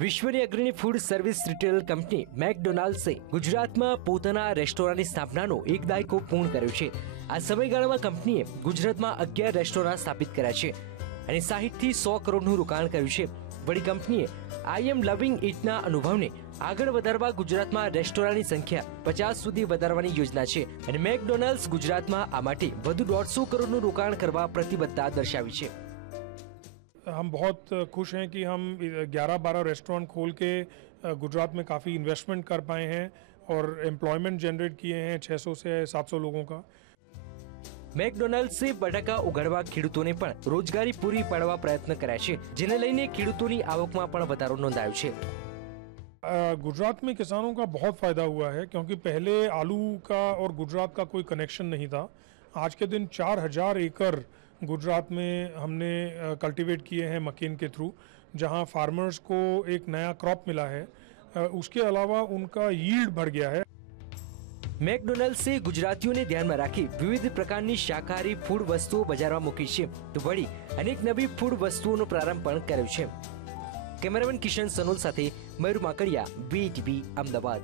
વિશ્વની અગ્રણી food service retail company મેકડોનાલ્ડસે ગુજરાતમાં પોતાના રેસ્ટોરન્ટની સ્થાપનાનો એક દાયકો પૂર્ણ કર્યો છે. આ સમયગાળામાં કંપનીએ ગુજરાતમાં અગિયાર રેસ્ટોરન્ટ સ્થાપિત કર્યા છે અને સાહીઠથી સો કરોડનું રોકાણ કર્યું છે. વળી કંપનીએ આઈ એમ લવિંગ ઇટના અનુભવને આગળ વધારવા ગુજરાતમાં રેસ્ટોરાંની સંખ્યા પચાસ સુધી વધારવાની યોજના છે અને મેકડોનાલ્ડ્સ ગુજરાતમાં આ માટે વધુ દોઢસો કરોડનું રોકાણ કરવા પ્રતિબદ્ધતા દર્શાવી છે. हम बहुत खुश हैं कि हम 11-12 रेस्टोरेंट खोल के गुजरात में काफ़ी इन्वेस्टमेंट कर पाए हैं और एम्प्लॉयमेंट जनरेट किए हैं 600 से 700 लोगों का મેકડોનાલ્ડ્સે બટાકા ઉગાડવા ખેડૂતોને પણ રોજગારી પૂરી પાડવા પ્રયત્ન કર્યા છે જેને લઈને ખેડૂતોની આવકમાં પણ વધારો નોંધાયો છે गुजरात में किसानों का बहुत फ़ायदा हुआ है क्योंकि पहले आलू का और गुजरात का कोई कनेक्शन नहीं था आज के दिन चार हजार एकड़ गुजरात में हमने कल्टीवेट किए हैं मकीन के थ्रू जहां फार्मर्स को एक नया क्रॉप मिला है उसके अलावा उनका यील्ड बढ़ गया है મેકડોનાલ્ડ્સે ગુજરાતીઓને ધ્યાનમાં રાખી વિવિધ પ્રકારની શાકાહારી ફૂડ વસ્તુઓ બજારમાં મૂકી છે તો વળી અનેક નવી ફૂડ વસ્તુઓનો પ્રારંભ પણ કર્યો છે કેમેરામેન કિશન સનોલ સાથે મયુર માકડિયા વીટીવી અમદાવાદ